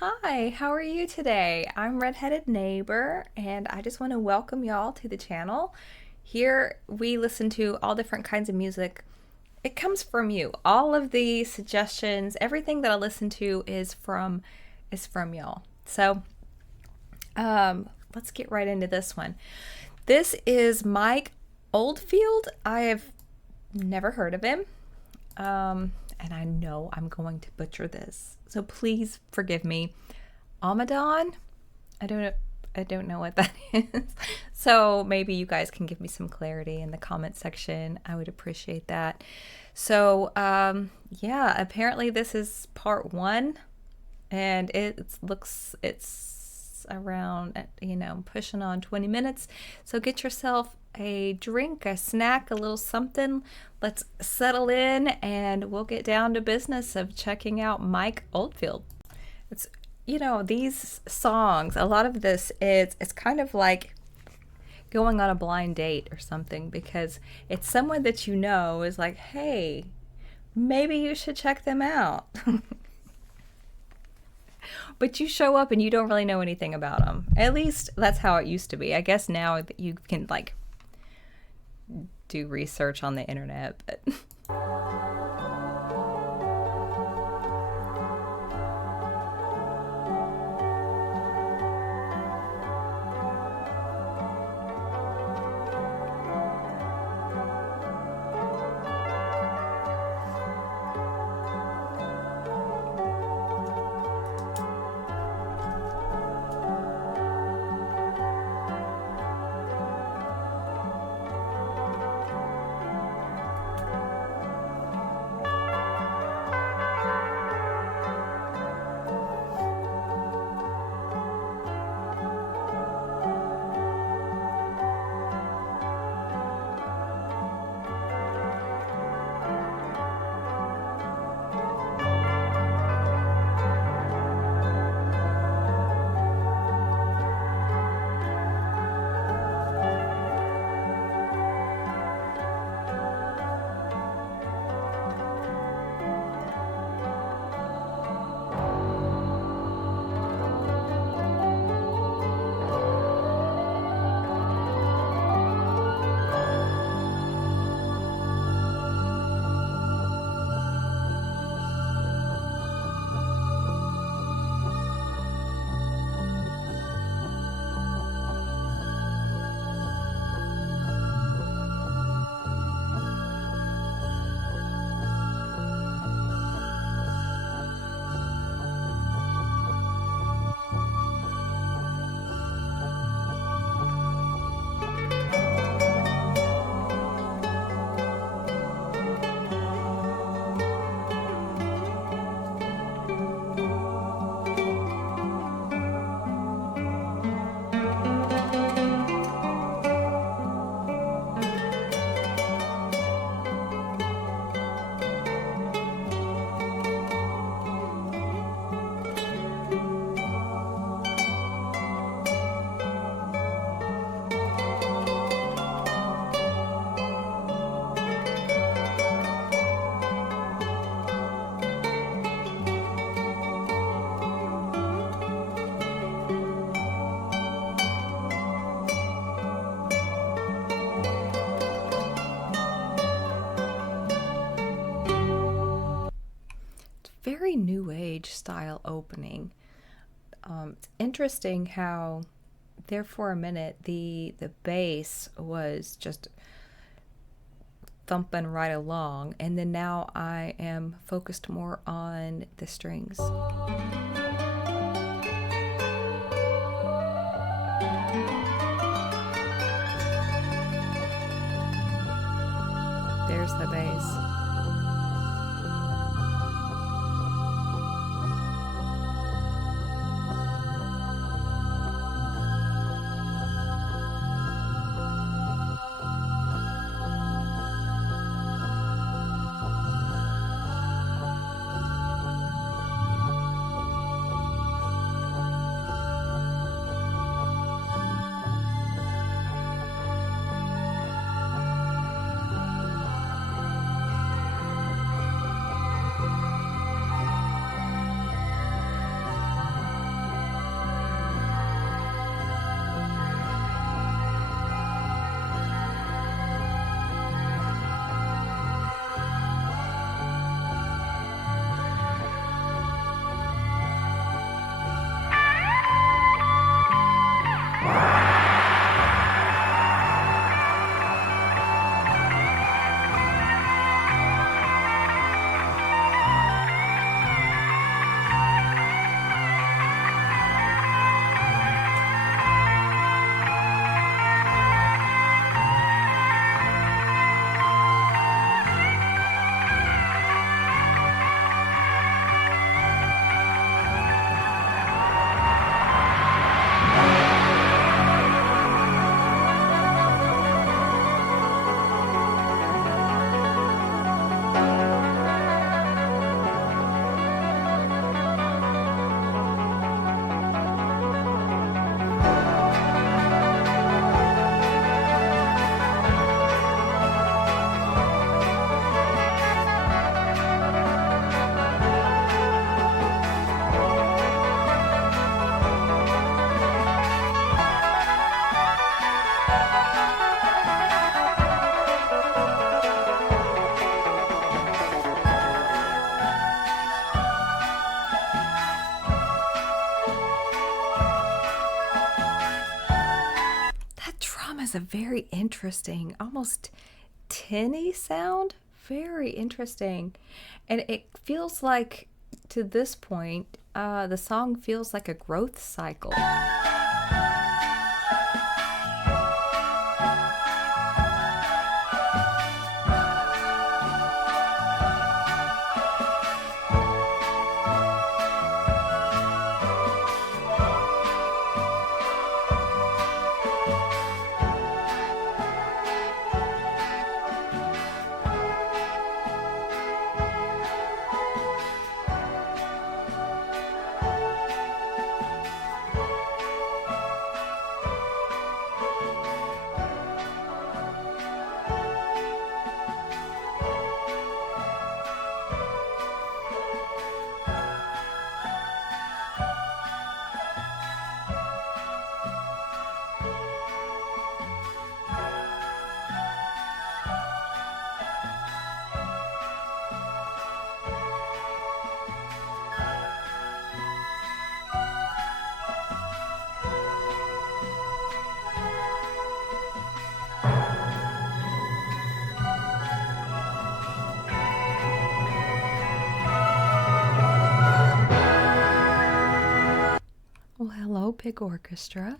Hi, how are you today? I'm Redheaded Neighbor, and I just want to welcome y'all to the channel. Here we listen to all different kinds of music. It comes from you. All of the suggestions, everything that I listen to is from y'all. So, let's get right into this one. This is Mike Oldfield. I have never heard of him. And I know I'm going to butcher this, so please forgive me. Ommadawn? I don't know. I don't know what that is. So maybe you guys can give me some clarity in the comment section. I would appreciate that. So yeah, apparently this is part one, and it's around pushing on 20 minutes. So get yourself a drink, a snack, a little something. Let's settle in and we'll get down to business of checking out Mike Oldfield. It's these songs, a lot of this it's kind of like going on a blind date or something, because it's someone that is like, hey, maybe you should check them out. But you show up and you don't really know anything about them. At least that's how it used to be. I guess now that you can do research on the internet, but very new age style opening. It's interesting how there for a minute the bass was just thumping right along, and then now I am focused more on the strings. There's the bass. a very interesting, almost tinny sound. Very interesting. And it feels like, to this point, the song feels like a growth cycle. Well, hello, big orchestra.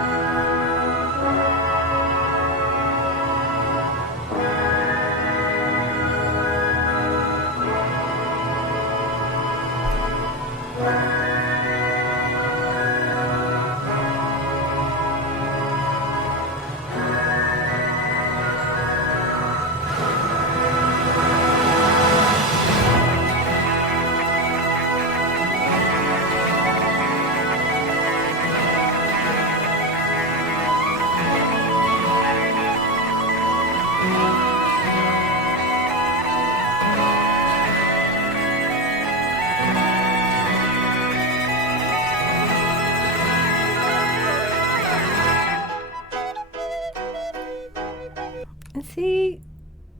And see,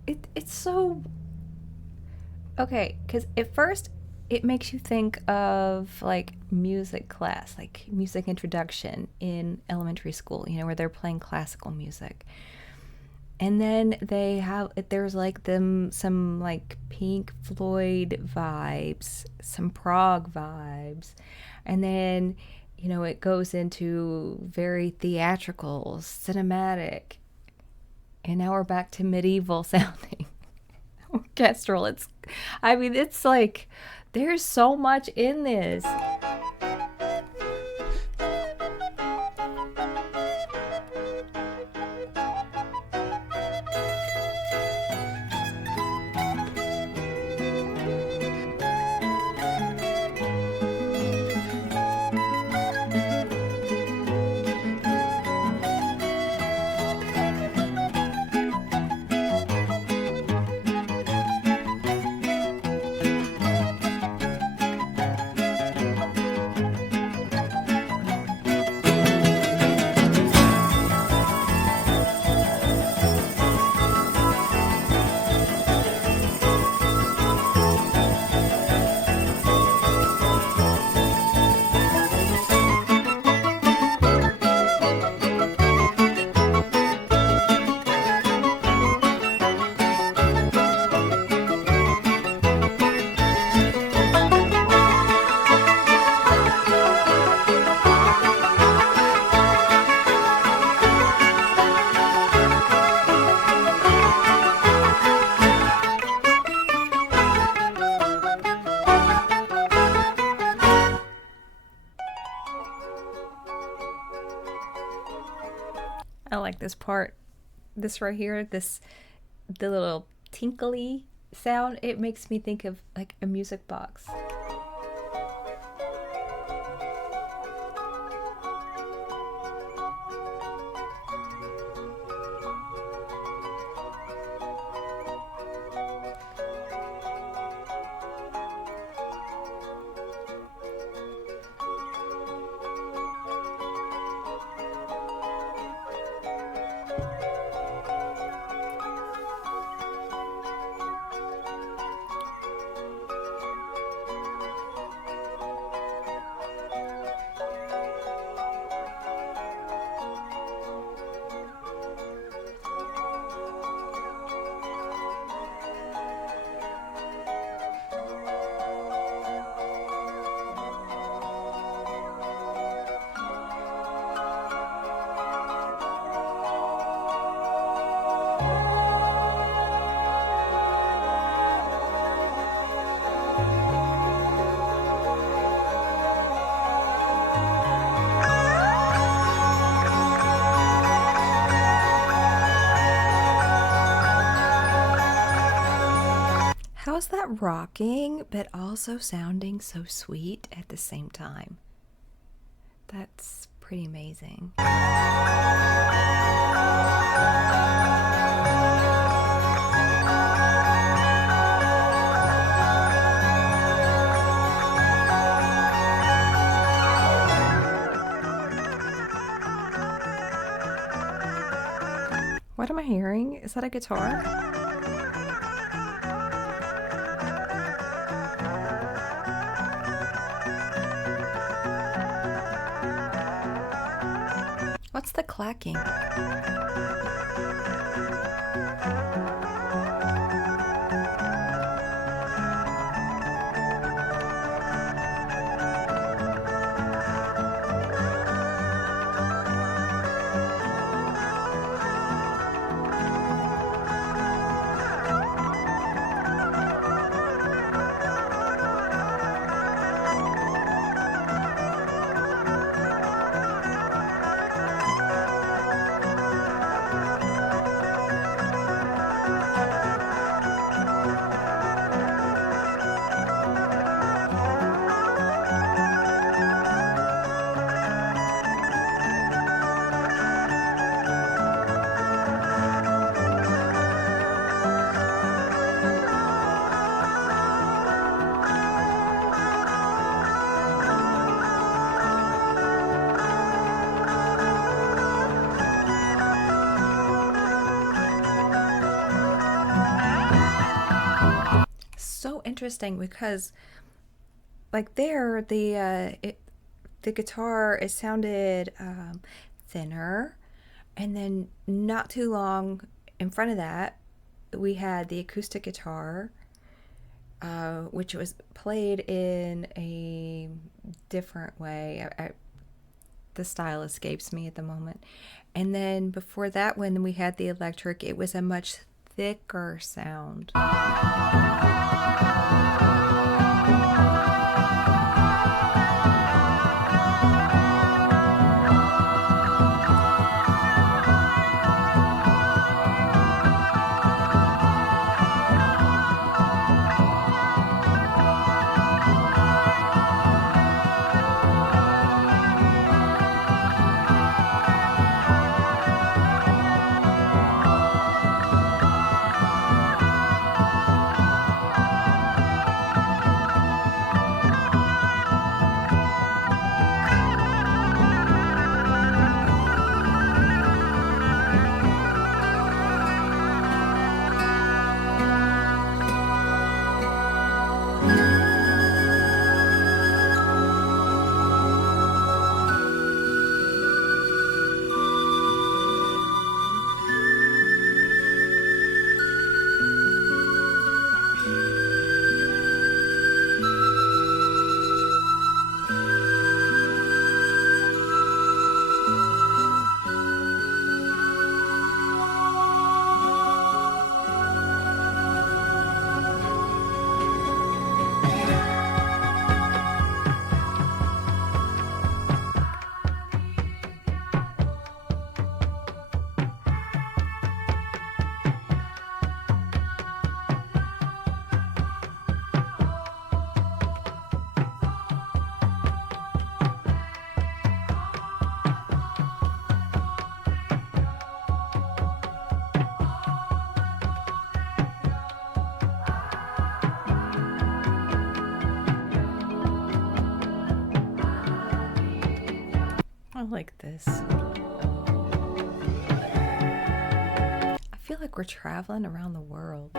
it's so okay, because at first it makes you think of like music class, like music introduction in elementary school, where they're playing classical music. And then there's like some like Pink Floyd vibes, some prog vibes. And then, it goes into very theatrical, cinematic. And now we're back to medieval sounding orchestral. It's like there's so much in this. I like this part. This right here, the little tinkly sound, it makes me think of like a music box. has that rocking, but also sounding so sweet at the same time. That's pretty amazing. What am I hearing? Is that a guitar? What's the clacking? So interesting because like there the guitar, it sounded thinner, and then not too long in front of that we had the acoustic guitar, which was played in a different way. The style escapes me at the moment. And then before that, when we had the electric, it was a much thicker sound. I like this. I feel like we're traveling around the world.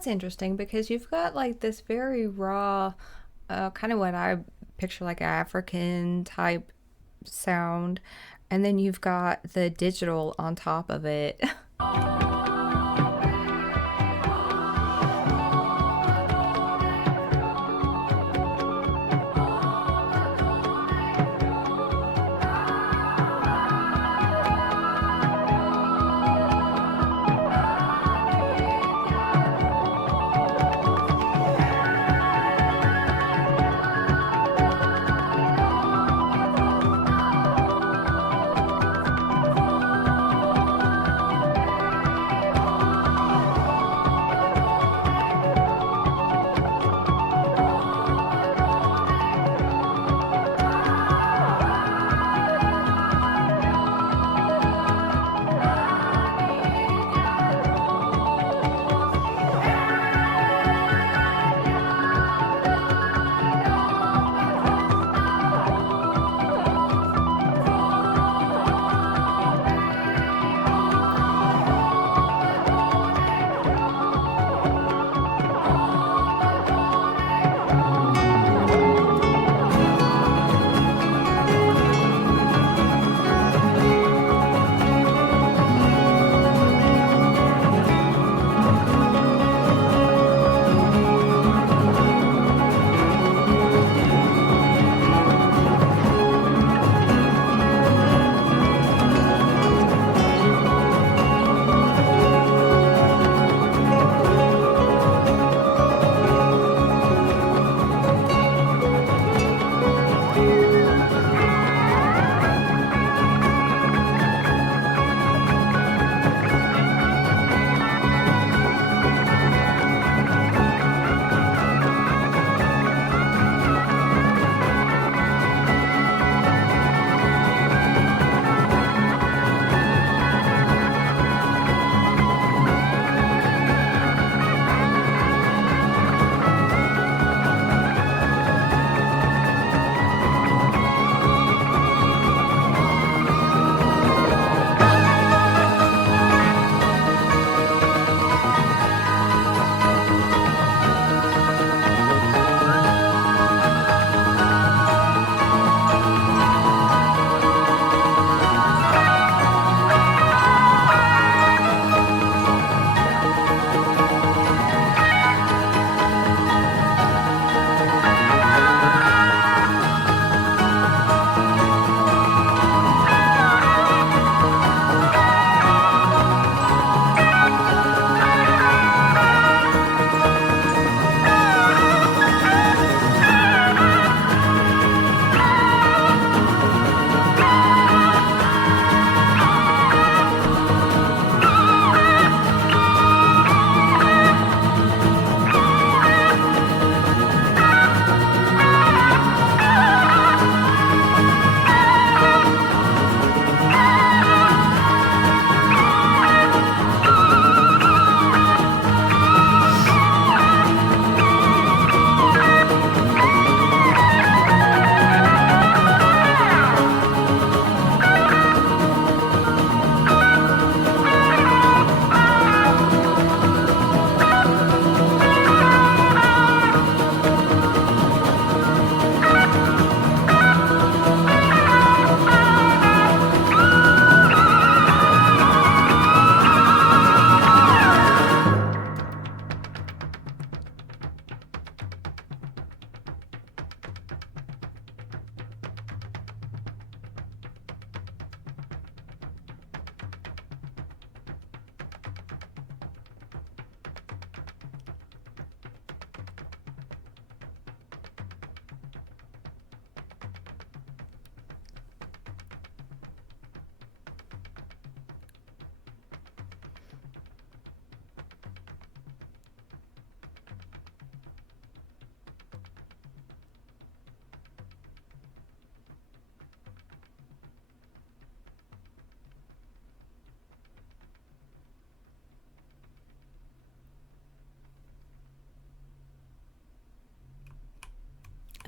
that's interesting because you've got like this very raw, kind of what I picture like African type sound, and then you've got the digital on top of it.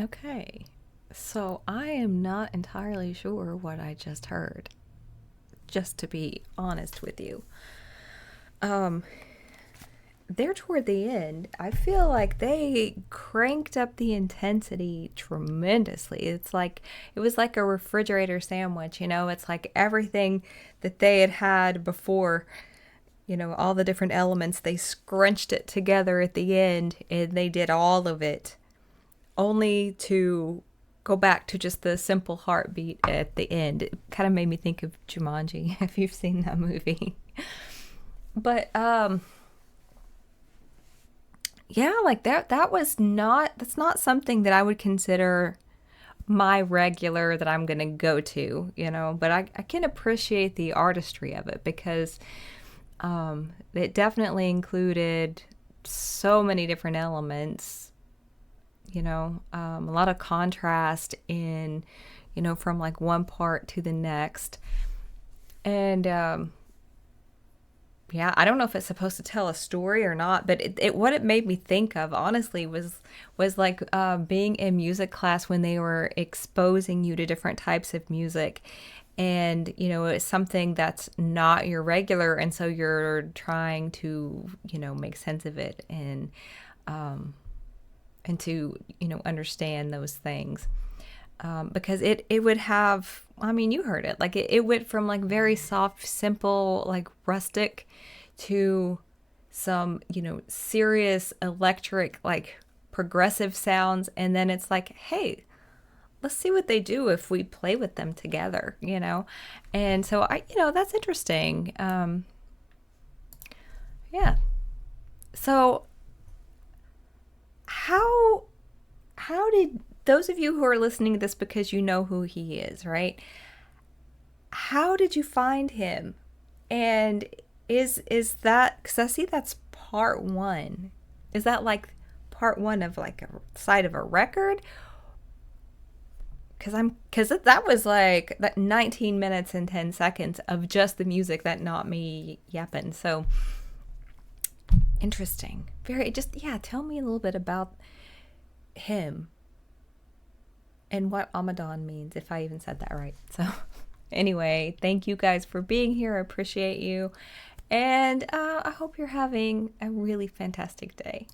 Okay, so I am not entirely sure what I just heard, just to be honest with you. Um, there toward the end, I feel like they cranked up the intensity tremendously. It was like a refrigerator sandwich, you know? It's like everything that they had had before, you know, all the different elements, they scrunched it together at the end and they did all of it only to go back to just the simple heartbeat at the end. It kind of made me think of Jumanji, if you've seen that movie. But yeah, like that's not something that I would consider my regular that I'm gonna go to, you know, but I can appreciate the artistry of it because it definitely included so many different elements, you know, a lot of contrast in, you know, from like one part to the next. And yeah, I don't know if it's supposed to tell a story or not, but what it made me think of honestly was like being in music class when they were exposing you to different types of music, and you know it's something that's not your regular, and so you're trying to you know make sense of it and to you know understand those things. Because it would have, I mean, you heard it, like it went from like very soft, simple, like rustic to some, you know, serious electric, like progressive sounds. And then it's like, hey, let's see what they do if we play with them together, you know? And so you know, that's interesting. Yeah. So how did those of you who are listening to this because you know who he is, right? How did you find him? And is that, because I see that's part one. Is that like part one of like a side of a record? Because that was like that 19 minutes and 10 seconds of just the music, that not me yapping. So interesting. Very, just, yeah, tell me a little bit about him and what Ommadawn means, if I even said that right. So, anyway, thank you guys for being here. I appreciate you. And I hope you're having a really fantastic day.